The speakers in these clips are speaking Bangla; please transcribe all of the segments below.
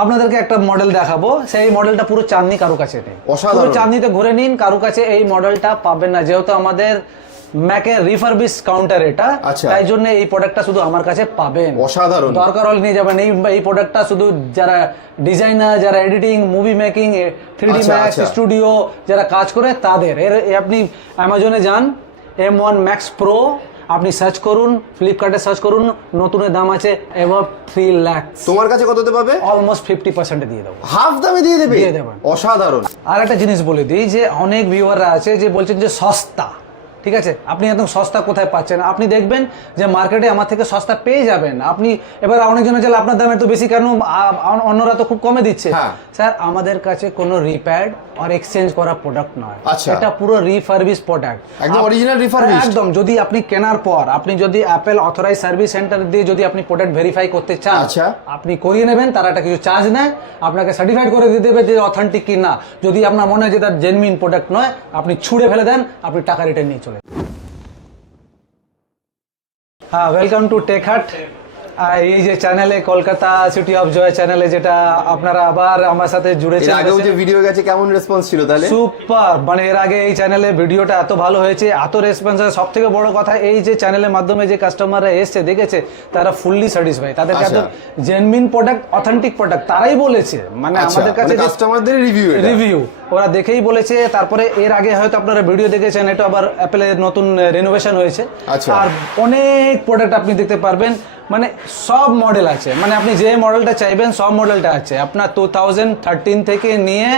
আপনাদেরকে একটা মডেল দেখাবো, সেই মডেলটা পুরো চাঁদনি, কারো কাছে নেই। পুরো চাঁদনিতে ঘুরে নিন, কারো কাছে এই মডেলটা পাবেন না, যেহেতু আমাদের ম্যাকের রিফারবিশ কাউন্টার এটা, তাই জন্য এই প্রোডাক্টটা শুধু আমার কাছে পাবেন। অসাধারণ, দরকার হলে নিয়ে যাবেন। এই প্রোডাক্টটা শুধু যারা ডিজাইনার, যারা editing, movie making, 3D max studio যারা কাজ করে তাদের। আপনি অ্যামাজনে যান, M1 Max Pro আপনি সার্চ করুন, ফ্লিপকার্টে সার্চ করুন, নতুনের দাম আছে এবার 3 লাখ। তোমার কাছে কততে পাবে? অলমোস্ট 50% দিয়ে দেবো, হাফ দামে দিয়ে দেবে। দিয়ে দেবেন। অসাধারণ। আর একটা জিনিস বলে দিই, যে অনেক ভিউয়াররা আছে যে বলছেন যে সস্তা, ঠিক আছে, আপনি একদম সস্তা কোথায় পাচ্ছেন? আপনি দেখবেন যে মার্কেটে আমার থেকে সস্তা পেয়ে যাবেন আপনি। এবার অনেকজন চাইলে আপনার দাম একটু বেশি কেন, অন্যরা তো খুব কমে দিচ্ছে। স্যার, আমাদের কাছে কোনো রিপেয়ার আর এক্সচেঞ্জ করা প্রোডাক্ট নয়, এটা পুরো রিফারবিশ প্রোডাক্ট, একদম অরিজিনাল রিফারবিশ। একদম। যদি আপনি কেনার পর আপনি যদি অ্যাপেল অথরাইজ সার্ভিস সেন্টার দিয়ে যদি আপনি প্রোডাক্ট ভেরিফাই করতে চান, আপনি করিয়ে নেবেন, তারা একটা কিছু চার্জ নেয়, আপনাকে সার্টিফাইড করে দিয়ে দেবে যে অথেন্টিক কি না। যদি আপনার মনে হয় যে তার জেনুইন প্রোডাক্ট নয়, আপনি ছুঁড়ে ফেলে দেন, আপনি টাকা রিটার্ন নিয়ে চলে। হ্যাঁ, ওয়েলকাম টু টেক হাট। এই যে চ্যানেলে, কলকাতা সিটি অফ জয় চ্যানেলে, যেটা আপনারা আবার আমার সাথে জুড়েছেন। আগেও যে ভিডিও গেছে, কেমন রেসপন্স ছিল তাহলে? সুপার, মানে এর আগে এই চ্যানেলে ভিডিওটা এত ভালো হয়েছে, এত রেসপন্স হয়। সব থেকে বড় কথা, এই যে চ্যানেলের মাধ্যমে যে কাস্টমাররা এসছে দেখেছে, তারা ফুললি স্যাটিসফাই, তাদেরকে একদম জেনুইন প্রোডাক্ট, অথেন্টিক প্রোডাক্ট তারাই বলেছে। মানে আমাদের কাছে কাস্টমারদের রিভিউ ওরা দেখেই বলেছে। তারপরে এর আগে হয়তো আপনারা ভিডিও দেখেছেন, এটা আবার অ্যাপেলের নতুন রেনোভেশন হয়েছে, আর অনেক প্রোডাক্ট আপনি দেখতে পারবেন। মানে সব মডেল আছে, মানে আপনি যে মডেলটা চাইবেন সব মডেলটা আছে। আপনার 2013 থেকে নিয়ে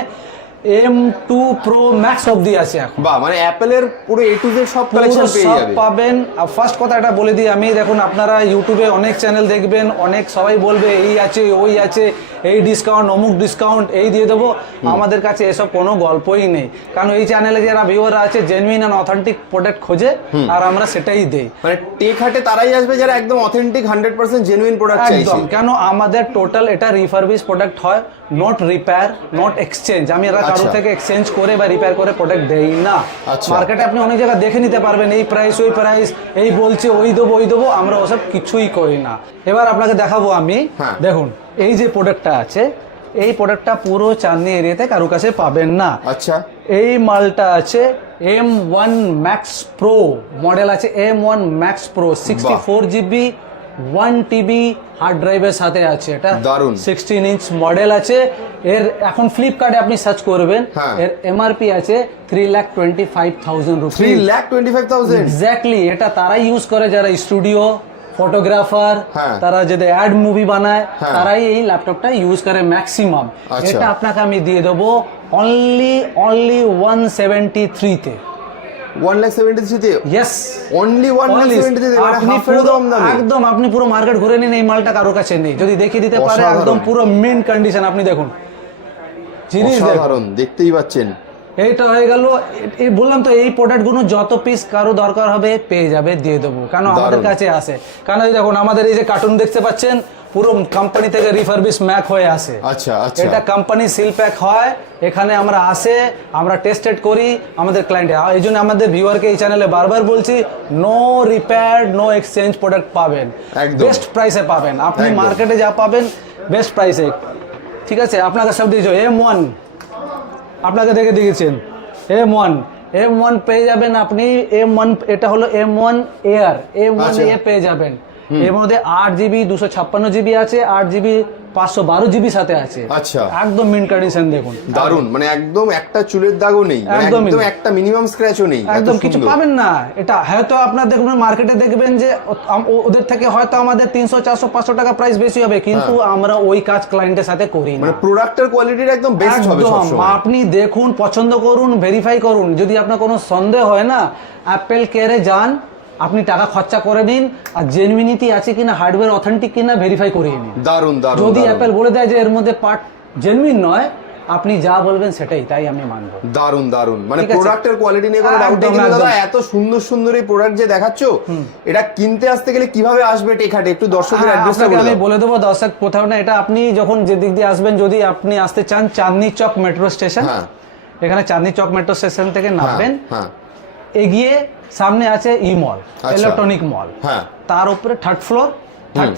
M2 Pro Max অবধি আছে এখন। বাহ, মানে অ্যাপেলের পুরো A to Z সব কালেকশন পেয়ে যাবেন, পাবেন। আর ফার্স্ট কথা এটা বলে দিই আমি, দেখুন আপনারা ইউটিউবে অনেক চ্যানেল দেখবেন, অনেক সবাই বলবে এই আছে ওই আছে, এই ডিসকাউন্ট, অমুক ডিসকাউন্ট, এই দিয়ে দেবো। আমাদের কাছে এসব কোনো গল্পই নেই, কারণ এই চ্যানেলে যারা ভিউয়াররা আছে জেনুইন এন্ড অথেন্টিক প্রোডাক্ট খোঁজে, আর আমরা সেটাই দেই। মানে টেক হাটে তারাই আসবে যারা একদম অথেন্টিক 100% জেনুইন প্রোডাক্ট চাইছে। কেন আমাদের টোটাল এটা রিফারবিশ প্রোডাক্ট হয়, নট রিপেয়ার, নট এক্সচেঞ্জ। আমি এরা কারো থেকে এক্সচেঞ্জ করে বা রিপেয়ার করে প্রোডাক্ট দেই না। মার্কেটে আপনি অনেক জায়গায় দেখে নিতে পারবেন, এই প্রাইস ওই প্রাইস, এই বলছে ওই দেবো, আমরা ওসব কিছুই করি না। এবার আপনাকে দেখাবো আমি, দেখুন এই যে প্রোডাক্টটা আছে, এই প্রোডাক্টটা পুরো চাঁদনি এরিয়াতে কারো কাছে পাবেন না। আচ্ছা, এই মালটা আছে M1 Max Pro মডেল আছে, M1 Max Pro 64GB 1TB hard ড্রাইভের সাথে আছে। এটা দারুন, 16 ইঞ্চ মডেল আছে। এর এখন ফ্লিপকার্টে আপনি সার্চ করবেন, এর এমআরপি আছে 3,25,000 রুপি। 3,25,000 এক্স্যাক্টলি। এটা তারাই ইউজ করে যারা স্টুডিও, ফটোগ্রাফার, তারা যদি অ্যাড মুভি বানায়, তারাই এই ল্যাপটপটা ইউজ করে ম্যাক্সিমাম। এটা আপনাকে আমি দিয়ে দেবো অনলি 173 তে। 173 তে? ইয়েস, অনলি 173 তে। একদম আপনি পুরো মার্কেট ঘুরে নিন, এই মালটা কারো কাছে নেই। যদি দেখিয়ে দিতে পারে, একদম পুরো মিন্ট কন্ডিশন। আপনি দেখুন, জিনিস অসাধারণ, দেখতেই পাচ্ছেন। এইটা হয়ে গেল। এই বললাম তো, এই প্রোডাক্টগুলো যত পিস কারো দরকার হবে পেয়ে যাবে, দিয়ে দেবো, কারণ আমাদের কাছে আসে। কারণ এই দেখুন, আমাদের এই যে কার্টুন দেখতে পাচ্ছেন, পুরো কোম্পানি থেকে রিফারবিশ ম্যাক হয়ে আসে। আচ্ছা, এটা কোম্পানি সিল প্যাক হয়, এখানে আমরা আসে, আমরা টেস্টেড করি আমাদের ক্লায়েন্টে। এই জন্য আমাদের ভিউয়ারকে এই চ্যানেলে বারবার বলছি, no repair, no exchange product পাবেন, বেস্ট প্রাইসে পাবেন। আপনি মার্কেটে যা পাবেন বেস্ট প্রাইসে, ঠিক আছে। আপনাকে সব দিয়েছ M1, আপনাকে দেখে দিয়েছেন M1 পেয়ে যাবেন আপনি। M1 এটা হলো M1 Air, M1 Air পেয়ে যাবেন। এর মধ্যে 8GB 256GB আছে, 8GB 512GB সাথে আছে। আচ্ছা, একদম মিন্ট কন্ডিশন। দেখুন দারুন, মানে একদম একটা চুলের দাগও নেই, একদম একটা মিনিমাম স্ক্র্যাচও নেই, একদম কিছু পাবেন না। এটা হয়তো আপনার দেখবেন মার্কেটে দেখবেন যে ওদের থেকে হয়তো আমাদের 300, 400, 500 টাকা প্রাইস বেশি হবে, কিন্তু আমরা ওই কাজ ক্লায়েন্টের সাথে করি না। মানে প্রোডাক্টের কোয়ালিটিটা একদম বেস্ট হবে সবসময়। আপনি দেখুন, পছন্দ করুন, ভেরিফাই করুন। যদি আপনার কোনো সন্দেহ হয় না, অ্যাপেল কেয়ারে যান, আপনি টাকা খরচা করে নিন, আর জেনুইনিটি আছে কিনা, হার্ডওয়্যার অথেন্টিক কিনা ভেরিফাই করে নিন। দারুন দারুন। যদি অ্যাপেল বলে দেয় যে এর মধ্যে পার্ট জেনুইন নয়, আপনি যা বলবেন সেটাই, তাই আমি মানবো। দারুন দারুন, মানে প্রোডাক্টের কোয়ালিটি নিয়ে কোনো ডাউট নেই। দাদা, এত সুন্দর সুন্দর এই প্রোডাক্ট যে দেখাচ্ছো, এটা কিনতে আসতে গেলে কিভাবে আসবে টেক হাটে? একটু দর্শকদের অ্যাড্রেসটা বলে দাও। আমি বলে দেবো, দর্শক কোথাও না, এটা আপনি যখন যে দিক দিয়ে আসবেন, যদি আপনি আসতে চান চাঁদনি চক মেট্রো স্টেশন, এখানে চাঁদনি চক মেট্রো স্টেশন থেকে নামবেন, এগিয়ে সামনে আছে ই মল, ইলেকট্রনিক মল, তার উপরে third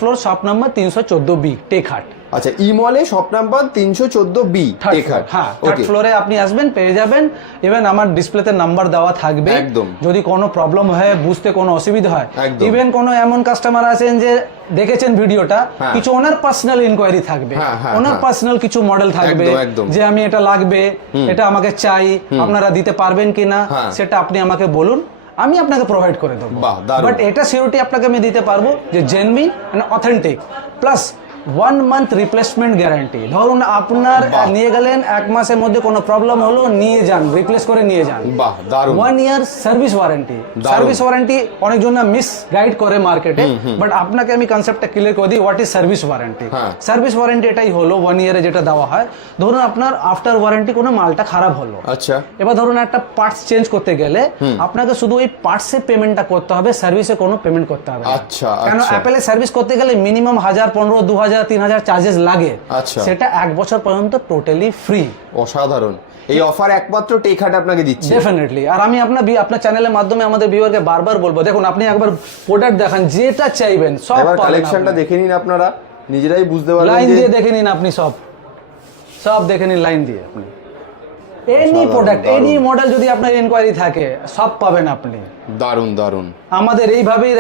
floor shop number 314B, tech হাট। আচ্ছা, ই মলে শপ নাম্বার 314B টেকহাট। হ্যাঁ, থার্ড ফ্লোরে আপনি আসবেন, পেয়ে যাবেন। ইভেন আমার ডিসপ্লেতে নাম্বার দেওয়া থাকবে, একদম। যদি কোনো প্রবলেম হয়, বুঝতে কোনো অসুবিধা হয়, একদম। ইভেন কোনো এমন কাস্টমার আছেন যে দেখেছেন ভিডিওটা, কিছু ওনার পার্সোনাল ইনকোয়ারি থাকবে, ওনার পার্সোনাল কিছু মডেল থাকবে যে আমি এটা লাগবে, এটা আমাকে চাই, আপনারা দিতে পারবেন কিনা, সেটা আপনি আমাকে বলুন, আমি আপনাকে প্রোভাইড করে দেবো। বাট এটা সিউরিটি আপনাকে আমি দিতে পারবো যে genuine and authentic, plus 1 month replacement guarantee. ধরুন আপনার নিয়ে গেলেন, 1 মাসের মধ্যে কোনো প্রবলেম হলো, নিয়ে যান, রিপ্লেস করে নিয়ে যান। 1 year service warranty. Service warranty অনেকজন না মিস গাইড করে মার্কেটে, বাট আপনাকে আমি কনসেপ্টটা ক্লিয়ার করে দিই what is service warranty. Service warranty এটাই হলো 1 ইয়ারে যেটা দেওয়া হয়। ধরুন আপনার আফটার ওয়ারেন্টি কোনো মালটা খারাপ হলো, আচ্ছা, এবার ধরুন একটা পার্টস চেঞ্জ করতে গেলে আপনাকে শুধু ওই পার্টসের পেমেন্টটা করতে হবে, সার্ভিসে কোনো পেমেন্ট করতে হবে। আচ্ছা, কেন অ্যাপেলে সার্ভিস করতে গেলে মিনিমাম 1000, 1500, 2000, 3000 চার্জেস লাগে। আচ্ছা, সেটা 1 বছর পর্যন্ত টোটালি ফ্রি। অসাধারণ, এই অফার একমাত্র টেকহাট আপনাকে দিচ্ছে। ডেফিনেটলি। আর আমি আপনার চ্যানেলের মাধ্যমে আমাদের ভিউয়ারকে বারবার বলবো, দেখুন আপনি একবার প্রোডাক্ট দেখান, যেটা চাইবেন সব পাবেন। কালেকশনটা দেখে নিন, আপনারা নিজেরাই বুঝতে পারবেন, লাইন দিয়ে দেখে নিন, আপনি সব দেখে নিন লাইন দিয়ে। আপনি এনি প্রোডাক্ট, এনি মডেল যদি আপনার ইনকোয়ারি থাকে, সব পাবেন আপনি। দারুন দারুন। আমাদের এইভাবেই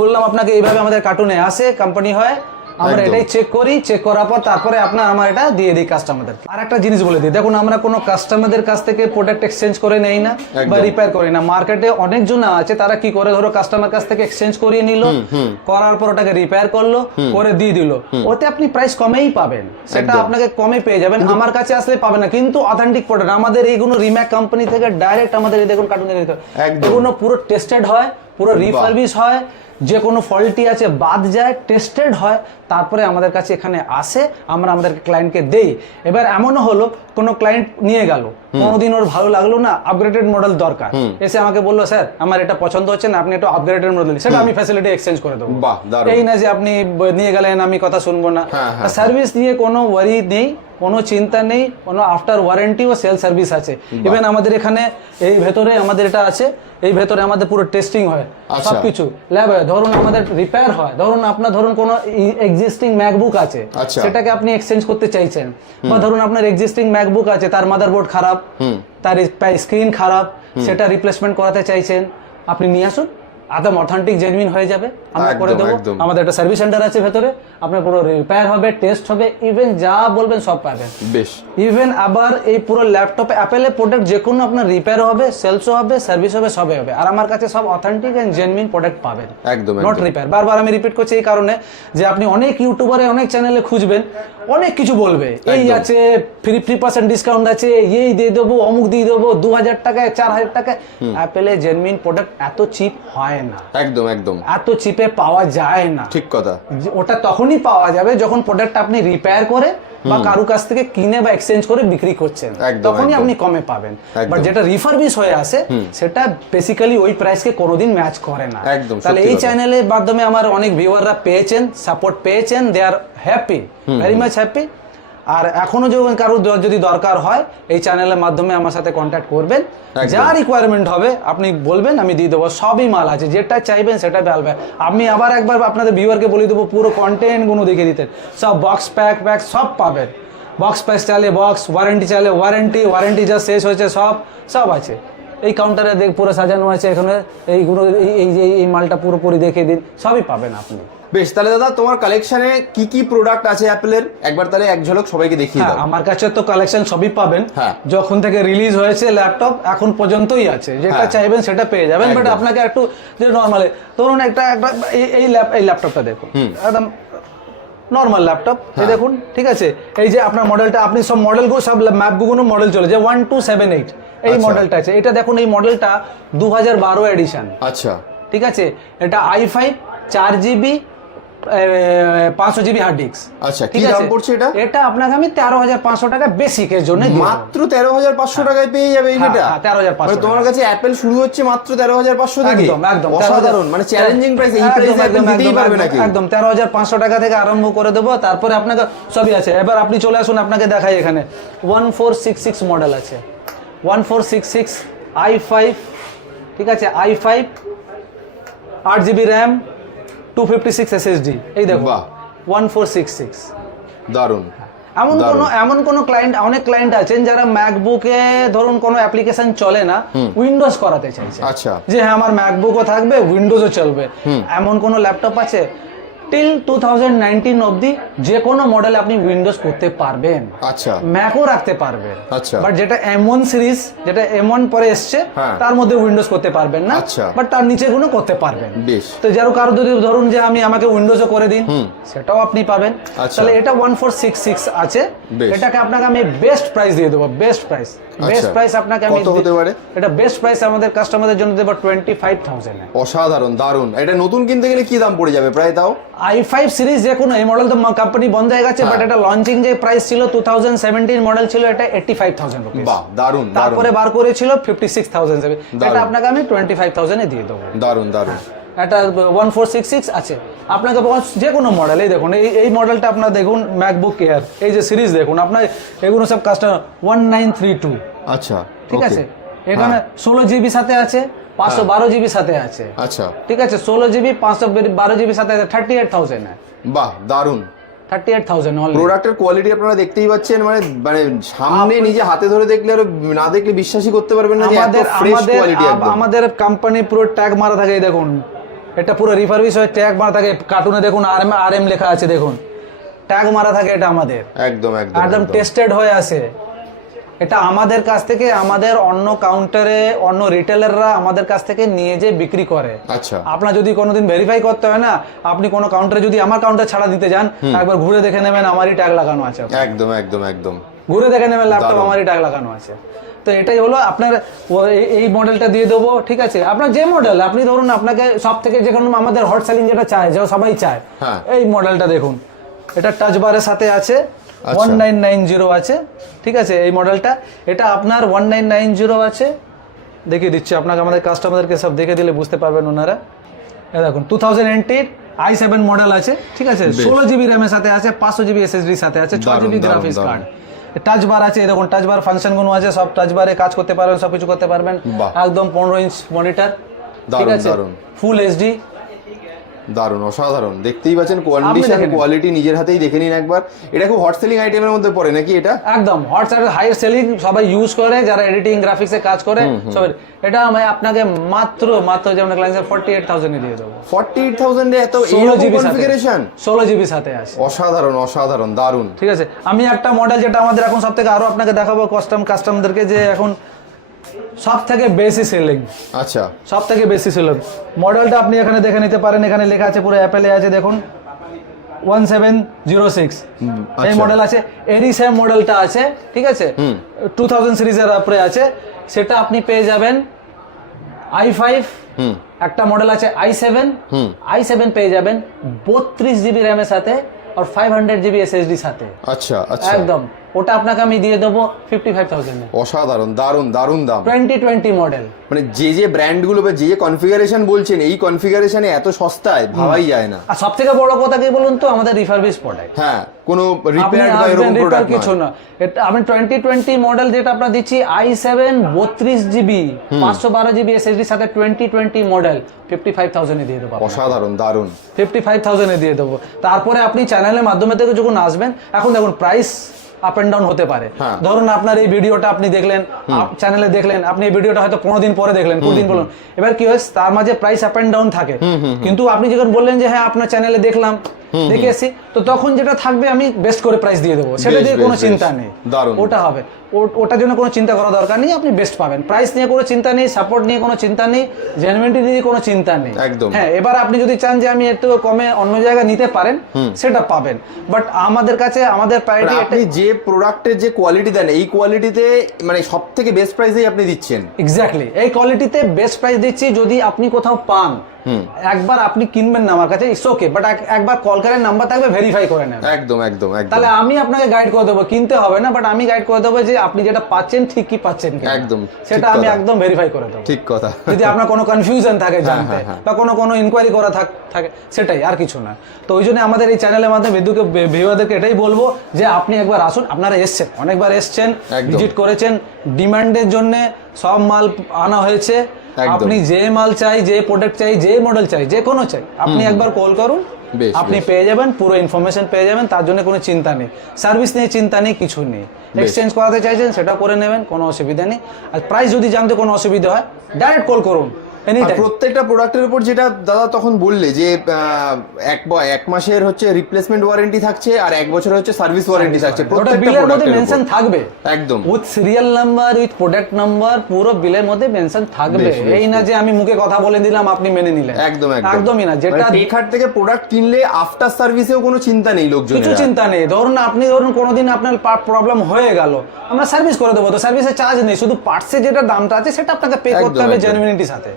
বললাম আপনাকে, এইভাবে আমাদের কার্টুনে আসে, কোম্পানি হয়, আমরা এটাই চেক করি, চেক করার পর তারপরে আমার এটা দিয়ে দিই কাস্টমারদেরকে। আর একটা জিনিস বলে দিই, দেখুন আমরা কোনো কাস্টমারদের কাছ থেকে প্রোডাক্ট এক্সচেঞ্জ করে নেই না বা রিপেয়ার করি না। মার্কেটে অনেকজন আছে, তারা কি করে, ধরো কাস্টমার কাছ থেকে এক্সচেঞ্জ করিয়ে নিল, করার পর ওটাকে রিপেয়ার করলো, করে দিয়ে দিল, ওতে আপনি প্রাইস কমেই পাবেন, সেটা আপনাকে কমে পেয়ে যাবেন, আমার কাছে আসলে পাবেন না। কিন্তু অথেন্টিক প্রোডাক্ট আমাদের এইগুলো রিম্যাক কোম্পানি থেকে ডাইরেক্ট আমাদের এই দেখুন কার্টুনে এগুলো পুরো টেস্টেড হয়, পুরো রিফার্বিশ হয়, যে কোনো ফল্টি আছে বাদ যায়, টেস্টেড হয়, তারপরে আমাদের কাছে এখানে আসে, আমরা আমাদের ক্লায়েন্টকে দেই। এবার এমনও হলো কোনো ক্লায়েন্ট নিয়ে গেল, কোনোদিন ওর ভালো লাগলো না, আপগ্রেডেড মডেল দরকার, এসে আমাকে বললো স্যার আমার এটা পছন্দ হচ্ছে না, আপনি একটু আপগ্রেডেড মডেল, সেটা আমি ফ্যাসিলিটি এক্সচেঞ্জ করে দেবো। এই না যে আপনি নিয়ে গেলেন আমি কথা শুনবো না। সার্ভিস নিয়ে কোনো ওয়ারি নেই, কোনো চিন্তা নেই, কোনো আফটার ওয়ারেন্টি ও সেল সার্ভিস আছে। ইভেন আমাদের এখানে এই ভেতরে আমাদের এটা আছে, এই ভেতরে আমাদের পুরো টেস্টিং হয়, সবকিছু ল্যাব হয়। ধরুন আমাদের রিপেয়ার হয়, ধরুন আপনার কোনো এক্সিস্টিং ম্যাকবুক আছে, সেটাকে আপনি এক্সচেঞ্জ করতে চাইছেন, বা ধরুন আপনার এক্সিস্টিং ম্যাকবুক আছে, তার মাদারবোর্ড খারাপ, তার স্ক্রিন খারাপ, সেটা রিপ্লেসমেন্ট করাতে চাইছেন, আপনি নিয়ে আসুন, একদম অথেন্টিক জেনুইন হয়ে যাবে, আমরা করে দেবো। আমাদের একটা সার্ভিস সেন্টার আছে ভেতরে, আপনার পুরো রিপেয়ার হবে, টেস্ট হবে, ইভেন যা বলবেন সব পাবেন। বেশ। ইভেন আবার এই পুরো ল্যাপটপে অ্যাপেলের প্রোডাক্ট যে কোনো আপনার রিপেয়ার হবে, সেলসও হবে, সার্ভিস হবে, সবই হবে। আর আমার কাছে সব অথেন্টিক এন্ড জেনুইন প্রোডাক্ট পাবেন, একদম নট রিপেয়ার। বারবার আমি রিপিট করছি এই কারণে যে আপনি অনেক ইউটিউবারে অনেক চ্যানেলে খুঁজবেন, অনেক কিছু বলবে, এই আছে, 3% ডিসকাউন্ট আছে, এই দিয়ে দেবো, অমুক দিয়ে দেবো, 2000 টাকায়, 4000 টাকায়। অ্যাপেলে জেনুইন প্রোডাক্ট এত চিপ হয় না, একদম একদম এত চিপে পাওয়া যায় না। ঠিক কথা। ওটা তখনই পাওয়া যাবে যখন প্রোডাক্ট আপনি রিপেয়ার করে বা কারো কাছ থেকে কিনে বা এক্সচেঞ্জ করে বিক্রি করছেন, তখনই আপনি কমে পাবেন। বাট যেটা রিফারবিশ হয়ে আসে, সেটা বেসিক্যালি ওই প্রাইসকে কোনোদিন ম্যাচ করে না। তাহলে এই চ্যানেলের মাধ্যমে আমার অনেক ভিউয়াররা পেয়েছেন, সাপোর্ট পেয়েছেন, দে আর হ্যাপি, ভেরি মাচ হ্যাপি। আর এখনো কারো যদি দরকার হয়, এই চ্যানেলের মাধ্যমে আমার সাথে কন্ট্যাক্ট করবেন, যা রিকোয়ারমেন্ট হবে আপনি বলবেন, আমি দিয়ে দেবো, সবই মাল আছে, যেটা চাইবেন সেটা পাবেন। আমি আবার একবার আপনাদের ভিউয়ারকে বলে দেবো, পুরো কন্টেন্টগুলো দেখে দিতে, সব বক্স প্যাক সব পাবেন, বক্স প্যাক চাইলে বক্স, ওয়ারেন্টি চাইলে ওয়ারেন্টি যা শেষ হয়েছে সব আছে। এই কাউন্টারে পুরো সাজানো আছে, এখানে এইগুলো এই মালটা পুরোপুরি দেখে দিন, সবই পাবেন আপনি। বেশ, তাহলে দাদা তোমার কালেকশনে কি কি প্রোডাক্ট আছে অ্যাপেলের, একবার তাহলে এক ঝলক সবাইকে দেখিয়ে দাও। আমার কাছে তো কালেকশন সবই পাবেন, যখন থেকে রিলিজ হয়েছে ল্যাপটপ এখন পর্যন্তই আছে, যেটা চাইবেন সেটা পেয়ে যাবেন। বাট আপনাকে একটু যে নরমালি ধরুন একটা এই ল্যাপটপটা দেখুন, একদম নর্মাল ল্যাপটপ, এই দেখুন, ঠিক আছে। এই যে আপনার মডেলটা, আপনি সব মডেলগুলো, সব ম্যাপগুলো মডেল চলে যায় 1278, এই মডেলটা আছে। এটা দেখুন, এই মডেলটা 2012 এডিশন। আচ্ছা, ঠিক আছে। এটা i5 4GB 500GB hard disk. আচ্ছা, কি দাম পড়ছে এটা? এটা আপনাকে আমি 13,500 টাকা বেসিকের জন্য, মাত্র 13,500 টাকায় পেয়ে যাবে এটা। 13,500। তোমার কাছে অ্যাপেল শুরু হচ্ছে মাত্র 13,500 থেকে। একদম অসাধারণ, মানে চ্যালেঞ্জিং প্রাইস। এই প্রাইসে আপনি দিতেই পারবে নাকি? একদম 13,500 টাকা থেকে আরম্ভ করে দেবো, তারপরে আপনাকে সবই আছে। এবার আপনি চলে আসুন, আপনাকে দেখাই, এখানে 1466 মডেল আছে, 1466 i5, ঠিক আছে, i5 8GB র্যাম, 256 SSD। এই দেখো 1466, দারুন। এমন কোন ক্লায়েন্ট, অনেক ক্লায়েন্ট আছেন যারা ম্যাকবুকে ধরুন কোনো অ্যাপ্লিকেশন চলে না, উইন্ডোজ করাতে চাইছে। আচ্ছা, যে হ্যাঁ আমার ম্যাকবুকও থাকবে, উইন্ডোজও চলবে, এমন কোন ল্যাপটপ আছে টিল 2019 অবধি যে কোনো মডেলে আপনি উইন্ডোজ করতে পারবেন। আচ্ছা, ম্যাকও রাখতে পারবেন। আচ্ছা, বাট যেটা M1 সিরিজ, যেটা M1 পরে এসছে, তার মধ্যে উইন্ডোজ করতে পারবেন না। আচ্ছা, বাট তার নিচে গুলো করতে পারবেন। বেশ। তো যারো কারো যদি ধরুন যে আমাকে উইন্ডোজও করে দিন, সেটাও আপনি পাবেন। তাহলে এটা 1466 আছে, এটাকে আপনাকে আমি বেস্ট প্রাইস দিয়ে দেবো। বেস্ট প্রাইস, বেস্ট প্রাইস আপনাকে আমি, কত হতে পারে এটা বেস্ট প্রাইস আমাদের কাস্টমারদের জন্য দেব 25,000 এ। অসাধারণ, দারুন। এটা নতুন কিনতে গেলে কি দাম পড়ে যাবে প্রায়? তাও i5 সিরিজ যে কোনো, এই মডেল তো কোম্পানি বন্ধ হয়ে গেছে, বাট এটা লঞ্চিং যে প্রাইস ছিল 2017 মডেল ছিল, এটা 85,000 রুপিস। বাহ, দারুন। তারপরে বার করেছিল 56,000, এটা আপনাকে আমি 25,000 এ দিয়ে দেবো। দারুন, দারুন। এটা 1466 আছে আপনাকে, যে কোনো মডেল। এই দেখুন, এই মডেলটা আপনার দেখুন, ম্যাকবুক এয়ার, এই যে সিরিজ দেখুন আপনার, এগুলো সব কাস্টমার 1932। আচ্ছা, ঠিক আছে। এখানে 16 জিবি সাথে আছে, 512 জিবি সাথে আছে। আচ্ছা, ঠিক আছে, 16 জিবি 512 জিবি সাথে আছে, 38,000 এ। বাহ, দারুন। 38,000 অনলি। প্রোডাক্টের কোয়ালিটি আপনারা দেখতেই পাচ্ছেন, মানে সামনে নিজে হাতে ধরে দেখলে আর না দেখলে বিশ্বাসই করতে পারবেন না যে এত ফ্রেশ কোয়ালিটি। আমাদের কোম্পানি পুরো ট্যাগ মারা থাকে, এই দেখুন, এটা পুরো রিফারবিশ হয়ে ট্যাগ মারা থাকে। কার্টুনে দেখুন RM লেখা আছে, দেখুন ট্যাগ মারা থাকে। এটা আমাদের একদম একদম একদম টেস্টেড হয়ে আসে। এটা আমাদের কাছ থেকে, আমাদের অন্য কাউন্টারে অন্য রিটেলাররা আমাদের কাছ থেকে নিয়ে যে বিক্রি করে। আচ্ছা, আপনার যদি কোনোদিন ভেরিফাই করতে হয় না, আপনি কোনো কাউন্টারে যদি আমার কাউন্টার ছাড়া দিতে যান, একবার ঘুরে দেখে নেবেন আমারই ট্যাগ লাগানো আছে। একদম একদম একদম ঘুরে দেখে নেবেন ল্যাপটপ আমারই ট্যাগ লাগানো আছে। তো এটাই হলো আপনার, এই মডেলটা দিয়ে দেবো। ঠিক আছে, আপনার যে মডেল, আপনি ধরুন আপনাকে সব থেকে যে কোনো আমাদের হট সেলিং যেটা চায়, যে সবাই চায়, এই মডেলটা দেখুন, এটা টাচ বারের সাথে আছে, 1990 আছে। ঠিক আছে, এই মডেলটা, এটা আপনার 1990 আছে। দেখিয়ে দিচ্ছি আপনাকে, আমাদের কাস্টমারদেরকে সব দেখে দিলে বুঝতে পারবেন ওনারা। দেখুন 2008 i7 মডেল আছে। ঠিক আছে, 16 জিবি র্যামের সাথে আছে, 500 জিবি SSD সাথে আছে, 6 জিবি গ্রাফিক্স কার্ড। টাচ বার আছে, দেখুন টাচ বার ফাংশন গুলো আছে, সব টাচ বারে কাজ করতে পারবেন, সবকিছু করতে পারবেন। একদম 15 ইঞ্চ মনিটর। ঠিক আছে, ফুল HD। দারুন, অসাধারণ। দেখতেই পাচ্ছেন কন্ডিশন, কোয়ালিটি নিজের হাতেই দেখে নিন একবার। এটা খুব হট সেলিং আইটেমের মধ্যে পড়ে নাকি? এটা একদম হট সেলিং, হাই সেলিং, সবাই ইউজ করে, যারা এডিটিং গ্রাফিক্সে কাজ করে সবাই। এটা আমি আপনাকে মাত্র যেমন ক্লায়েন্ট 48,000 এ দিয়ে দেবো। 48,000 এ এত কনফিগারেশন, 16 জিবি সাথে আছে। অসাধারণ, অসাধারণ, দারুন। ঠিক আছে, আমি একটা মডেল যেটা আমাদের এখন সবথেকে আরো আপনাকে দেখাবো কাস্টমারদেরকে, যে এখন সব থেকে বেশি সেলিং। আচ্ছা, সব থেকে বেশি সেলিং মডেলটা আপনি এখানে দেখে নিতে পারেন। এখানে লেখা আছে, পুরো অ্যাপেলে আছে, দেখুন 1706 এই মডেল আছে। এরই সেম মডেলটা আছে। ঠিক আছে, 2000 সিরিজের উপরে আছে। সেটা আপনি পেয়ে যাবেন i5। একটা মডেল আছে i7 পেয়ে যাবেন 32 জিবি র্যামের সাথে আর 500 জিবি SSD সাথে। আচ্ছা, আচ্ছা, একদম, ওটা আপনাকে আমি দিয়ে দেবো 55,000 এ। অসাধারণ, দারুন, দারুন দাম। 2020 মডেল। মানে যে ব্র্যান্ড গুলো বা যে কনফিগারেশন বলছেন, এই কনফিগারেশনে এত সস্তায় ভাবাই যায় না। আর সবথেকে বড় কথা কি বলুন তো, আমাদের রিফারবিশ প্রোডাক্ট। হ্যাঁ, কোনো রিপেয়ার বা এরকম প্রোডাক্ট কিছু না। এটা আমি 2020 মডেল যেটা আমরা দিচ্ছি, i7 32 জিবি 512 জিবি SSD সাথে 2020 মডেল 55,000 এ দিয়ে দেবো। অসাধারণ, দারুন। 55,000 এ দিয়ে দেবো। তারপরে আপনি চ্যানেলের মাধ্যমে থেকে যখন আসবেন, এখন দেখুন প্রাইস আপ এন্ড ডাউন হতে পারে। ধরুন আপনার এই ভিডিওটা আপনি দেখলেন, চ্যানেলে দেখলেন, আপনি এই ভিডিওটা হয়তো 15 দিন পরে দেখলেন, 2 দিন বলুন, এবার কি হয়, তার মাঝে প্রাইস আপ এন্ড ডাউন থাকে। কিন্তু আপনি যখন বললেন যে হ্যাঁ আপনার চ্যানেলে দেখলাম, দেখে এসেছি, তো তখন যেটা থাকবে আমি বেস্ট করে প্রাইস দিয়ে দেবো। সেটা দিয়ে কোনো চিন্তা নেই, ওটা হবে। ওটার জন্য কোনো চিন্তা করা দরকার নেই, আপনি বেস্ট পাবেন। প্রাইস নিয়ে কোনো চিন্তা নেই, সাপোর্ট নিয়ে কোনো চিন্তা নেই, জেনুইনিটি নিয়ে কোনো চিন্তা নেই। হ্যাঁ, এবার আপনি যদি চান যে আমি একটু কমে অন্য জায়গায় নিতে পারেন, সেটা পাবেন। বাট আমাদের কাছে, আমাদের প্রায়োরিটি, আপনি যে প্রোডাক্টের যে কোয়ালিটি দেন, এই কোয়ালিটিতে মানে সব থেকে বেস্ট প্রাইসেই আপনি দিচ্ছেন। এক্স্যাক্টলি, এই কোয়ালিটিতে বেস্ট প্রাইস দিচ্ছি। যদি আপনি কোথাও পান, একবার আপনি কিনবেন না আমার কাছে, ইটস ওকে, বাট একবার কল করেন, নাম্বার থাকবে, ভেরিফাই করে নেন। একদম একদম একদম। তাহলে আমি আপনাকে গাইড করে দেবো, কিনতে হবে না, বাট আমি গাইড করে দেবো যে আপনি যেটা পাচ্ছেন ঠিক কি পাচ্ছেন, একদম সেটা আমি একদম ভেরিফাই করে দেবো। ঠিক কথা। যদি আপনার কোনো কনফিউশন থাকে জানতে, বা কোনো ইনকোয়ারি করা থাকে, সেটাই, আর কিছু না। তো ওই জন্য আমাদের এই চ্যানেলের মাধ্যমে ভিউয়ারদেরকে এটাই বলবো যে আপনি একবার আসুন। আপনারা এসছেন, অনেকবার এসছেন, ভিজিট করেছেন, ডিমান্ডের জন্য সব মাল আনা হয়েছে। আপনি যে মাল চাই, যে প্রোডাক্ট চাই, যে মডেল চাই, যে কোনো চাই, আপনি একবার কল করুন, আপনি পেয়ে যাবেন, পুরো ইনফরমেশন পেয়ে যাবেন, তার জন্য কোনো চিন্তা নেই, সার্ভিস নিয়ে চিন্তা নেই, কিছু নেই। এক্সচেঞ্জ করাতে চাইছেন সেটা করে নেবেন, কোনো অসুবিধা নেই। আর প্রাইস যদি জানতে কোনো অসুবিধা হয় ডাইরেক্ট কল করুন। প্রত্যেকটা প্রোডাক্টের উপর যেটা দাদা তখন বললে যে এক মাসের হচ্ছে রিপ্লেসমেন্ট ওয়ারেন্টি থাকছে আর 1 বছর হচ্ছে সার্ভিস ওয়ারেন্টি থাকছে, প্রত্যেকটা বিলের মধ্যে মেনশন থাকবে একদম, with serial number, with product number, পুরো বিলের মধ্যে মেনশন থাকবে। এই না যে আমি মুখে কথা বলে দিলাম আপনি মেনে নিলেন, একদমই না। যেটা টেকহাট থেকে প্রোডাক্ট কিনলে আফটার সার্ভিসেও কোনো চিন্তা নেই, লোকজন কিছু চিন্তা নেই। ধরুন আপনি কোনোদিন আপনার প্রবলেম হয়ে গেল, আমরা সার্ভিস করে দেবো, তো সার্ভিসের চার্জ নেই, শুধু পার্টসে যেটা দামটা আছে সেটা আপনাকে পে করতে হবে জেনুইনিটির সাথে।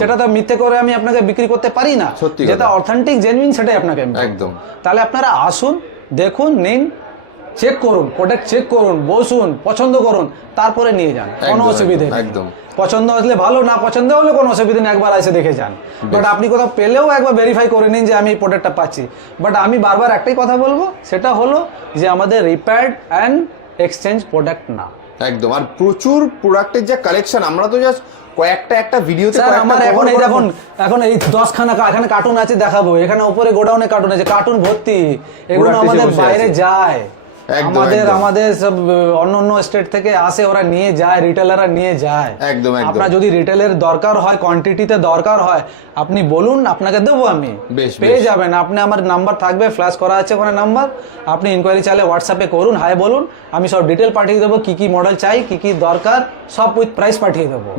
সেটা তো মিথ্যে করে আমি আপনাকে বিক্রি করতে পারি না, যেটা অথেন্টিক জেনুইন সেটাই আপনাকে একদম। তাহলে আপনারা আসুন, দেখুন, নিন, চেক করুন, প্রোডাক্ট চেক করুন, বসুন, পছন্দ করুন, তারপরে নিয়ে যান, কোনো অসুবিধা নেই। একদম পছন্দ আসলে ভালো, না পছন্দ হলে কোনো অসুবিধা নেই, একবার এসে দেখে যান। বাট আপনি কোথাও পেলেও একবার ভেরিফাই করে নিন যে আমি এই প্রোডাক্টটা পাচ্ছি। বাট আমি বারবার একটাই কথা বলবো, সেটা হলো যে আমাদের রিপেয়ার্ড অ্যান্ড এক্সচেঞ্জ প্রোডাক্ট না। একদম। আর প্রচুর প্রোডাক্টের যে কালেকশন, আমরা তো জাস্ট একটা ভিডিওতে আমার এখন এই 10খানা এখানে কার্টুন আছে দেখাবো, এখানে উপরে গোডাউনে কার্টুন আছে, কার্টুন ভর্তি, এগুলো আমাদের বাইরে যায়, আমাদের সব অন্য স্টেট থেকে আসে, ওরা নিয়ে যায়, রিটেলাররা নিয়ে যায়। একদম। আপনার যদি রিটেলের দরকার হয়, কোয়ান্টিটিতে দরকার হয়, আপনি বলুন, আপনাকে দেবো, আমি পেয়ে যাবেন। আপনি আমার নাম্বার থাকবে, ফ্ল্যাশ করা আছে ওখানে নাম্বার, আপনি ইনকোয়ারি চাইলে হোয়াটসঅ্যাপে করুন, হাই বলুন, আমি সব ডিটেল পাঠিয়ে দেবো, কি কি মডেল চাই, কি কি দরকার, সব উইথ প্রাইস পাঠিয়ে দেবো,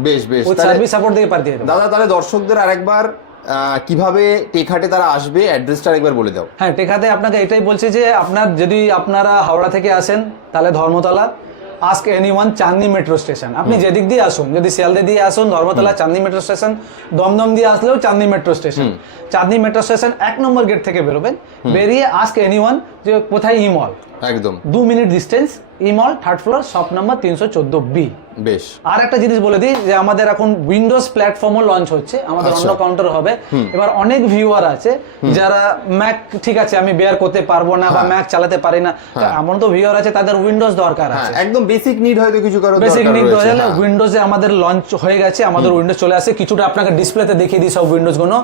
উইথ সার্ভিস সাপোর্ট দিয়ে পাঠিয়ে দেবো। দাদা তাহলে দর্শকদের আরেকবার কিভাবে টেকহাটে তারা আসবে, অ্যাড্রেসটা একবার বলে দাও। হ্যাঁ, টেকহাটে আপনাকে এটাই বলছি যে আপনারা হাওড়া থেকে আসেন তাহলে ধর্মতলা আস্ক এনিওয়ান চাঁদনি মেট্রো স্টেশন, আপনি যেদিক দিয়ে আসুন, যদি শিয়ালদা দিয়ে আসুন ধর্মতলা চাঁদনি মেট্রো স্টেশন, দমদম দিয়ে আসলেও চাঁদনি মেট্রো স্টেশন। চাঁদনি মেট্রো স্টেশন 1 নম্বর গেট থেকে বেরোবেন, বেরিয়ে আস্ক এনিওয়ান যে কোথায় ইমল, একদম 2 মিনিট ডিস্টেন্স, ইমল 3rd floor, shop number 314B। বেশ। আর একটা জিনিস বলে দিই যে আমাদের এখন উইন্ডোজ প্ল্যাটফর্মও লঞ্চ হচ্ছে, আমাদের অন্য কাউন্টার হবে। এবার অনেক ভিউয়ার আছে যারা ম্যাক ঠিক আছে আমি বেয়ার করতে পারবো না বা ম্যাক চালাতে পারি না, এমন তো ভিউয়ার আছে তাদের উইন্ডোজ দরকার আছে, একদম বেসিক নিড হয়তো কিছু কারো বেসিক নিড হয়ে গেলে উইন্ডোজে আমাদের লঞ্চ হয়ে গেছে, আমাদের উইন্ডোজ চলে আসে। কিছুটা আপনাকে ডিসপ্লেতে দেখিয়ে দিই, সব উইন্ডোজ গুলো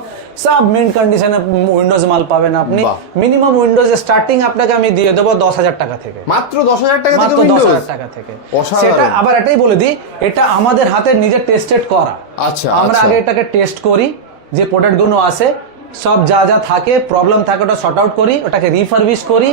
সব মিন্ট কন্ডিশনে উইন্ডোজ মাল পাবেন আপনি। মিনিমাম উইন্ডোজ স্টার্টিং আপনাকে আমি দিয়ে দেবো 10,000 টাকা থেকে, মাত্র 10,000 টাকা থেকে, মাত্র 10,000 টাকা থেকে। সেটা আবার এটাই বলে দিই, এটা আমাদের হাতে নিজের টেস্টেড করা। আচ্ছা, আমরা আগে এটাকে টেস্ট করি, যে প্রোডাক্ট গুলো আসে সব যা যা থাকে প্রবলেম থাকে ওটা শর্ট আউট করি, ওটাকে রিফারবিশ করি,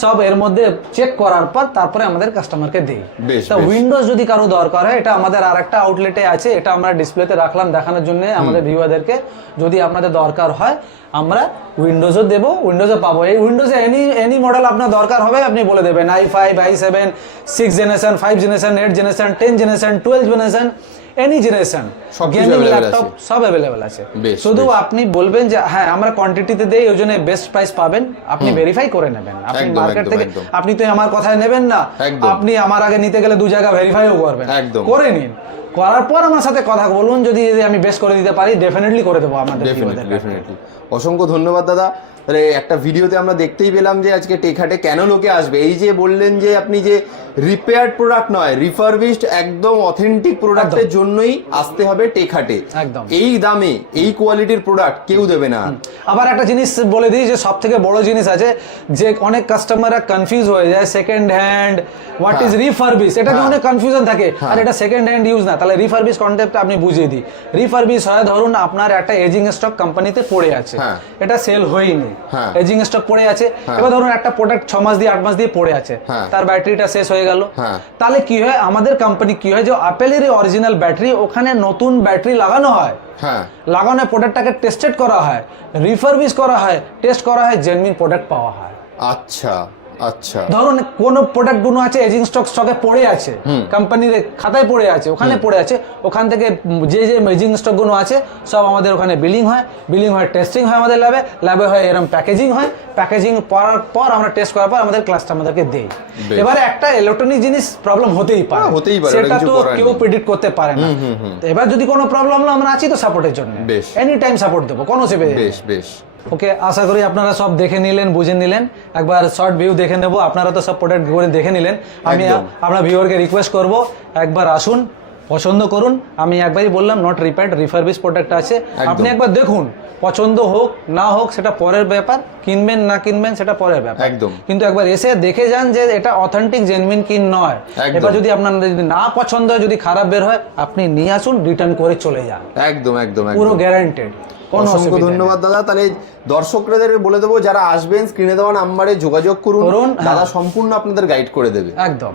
সব এর মধ্যে চেক করার পর তারপরে আমাদের কাস্টমারকে দেই। তা উইন্ডোজ যদি কারো দরকার হয়, এটা আমাদের আরেকটা আউটলেটে আছে, এটা আমরা ডিসপ্লেতে রাখলাম দেখানোর জন্য আমাদের ভিউয়ারদেরকে। যদি আপনাদের দরকার হয় আমরা উইন্ডোজও দেবো, উইন্ডোজও পাবো। এই উইন্ডোজে এনি মডেল আপনার দরকার হবে আপনি বলে দেবেন, i5, i7, 6 generation, 5 generation, 8 generation, 10 generation, 12 generation, any generation, gaming laptop সব অ্যাভেলেবেল আছে। শুধু আপনি বলবেন যে হ্যাঁ আমরা কোয়ান্টিটিতে দেই, ওই জন্য বেস্ট প্রাইস পাবেন, আপনি ভেরিফাই করে নেবেন। আপনি মার্কেট থেকে আপনি তো আমার কথায় নেবেন না, আপনি আমার আগে নিতে গেলে 2 জায়গা ভেরিফাইও করবেন, করে নিন, করার পর আমার সাথে কথা বলুন, যদি আমি বেস্ট করে দিতে পারি ডেফিনেটলি করে দেবো আমাদের। অসংখ্য ধন্যবাদ দাদা। তাহলে একটা ভিডিওতে আমরা দেখতেই পেলাম যে আজকে টেকহাটে কেন লোকে আসবে। এই যে বললেন যে আপনি যে রিপেয়ার্ড প্রোডাক্ট নয়, রিফারবিশড একদম অথেন্টিক প্রোডাক্টের জন্যই আসতে হবে টেকহাটে। একদম এই দামে এই কোয়ালিটির প্রোডাক্ট কেউ দেবে না। আবার একটা জিনিস বলে দিই যে সব থেকে বড় জিনিস আছে যে অনেক কাস্টমাররা কনফিউজ হয়ে যায়, second hand what is refurbish, এটা নিয়ে অনেক কনফিউশন থাকে, আর এটা সেকেন্ড হ্যান্ড ইউজ না। তাহলে রিফারবিশ কনসেপ্টটা আপনি বুঝিয়ে দিই। রিফারবিশ হয় ধরুন আপনার একটা এজিং স্টক কোম্পানিতে পড়ে আছে, এটা সেল হয়নি, এজিং স্টক পড়ে আছে, এবার ধরুন একটা প্রোডাক্ট 6 মাস দিয়ে 8 মাস দিয়ে পড়ে আছে, তার ব্যাটারিটা শেষ হয়ে গেল, তাহলে কি হয় আমাদের কোম্পানি কি হয় যে অ্যাপেলের অরিজিনাল ব্যাটারি ওখানে নতুন ব্যাটারি লাগানো হয়, লাগানো প্রোডাক্টটাকে টেস্টেড করা হয়, রিফারবিশ করা হয়, টেস্ট করা হয়, জেনুইন প্রোডাক্ট পাওয়া হয়। আচ্ছা আচ্ছা, ধরুন কোন প্রোডাক্ট গুলো আছে এজিং স্টকে পড়ে আছে, কোম্পানির খাতায় পড়ে আছে, ওখানে পড়ে আছে, ওখান থেকে যে যে এজিং স্টক গুলো আছে সব আমাদের ওখানে বিলিং হয়, টেস্টিং হয় আমাদের ল্যাবে হয়, এরকম প্যাকেজিং হয়, প্যাকেজিং করার পর আমরা টেস্ট করার পর আমাদের কাস্টমারদেরকে দেই। এবারে একটা ইলেকট্রনিক জিনিস প্রবলেম হতেই পারে, সেটা তো কেউ প্রেডিক্ট করতে পারে না। এবার যদি কোনো প্রবলেম হলো আমরা আছি তো সাপোর্টের জন্য, এনি টাইম সাপোর্ট দেবো, কোনো অসুবিধা নেই। বেশ ওকে, আশা করি আপনারা সব দেখে নিলেন, বুঝে নিলেন। একবার শর্ট ভিউ দেখে নেবো, আপনারা তো সব প্রোডাক্ট করে দেখে নিলেন। আমি আপনার ভিউয়ারকে রিকোয়েস্ট করব একবার আসুন, পছন্দ করুন। আমি একবারই বললাম নট রিপেয়ার্ড, রিফারবিশ প্রোডাক্ট আছে, আপনি একবার দেখুন, পছন্দ হোক না হোক সেটা পরের ব্যাপার, কিনবেন না কিনবেন সেটা পরের ব্যাপার, একদম। কিন্তু একবার এসে দেখে যান যে এটা অথেন্টিক জেনুইন কি নয়। এবার যদি আপনার যদি না পছন্দ হয়, যদি খারাপ বের হয়, আপনি নিয়ে আসুন, রিটার্ন করে চলে যান, একদম একদম পুরো গ্যারান্টেড। অসংখ্য ধন্যবাদ দাদা। তাহলে দর্শকদের বলে দেবো, যারা আসবেন স্ক্রিনে দেওয়া নাম্বারে যোগাযোগ করুন, দাদা সম্পূর্ণ আপনাদের গাইড করে দেবে। একদম।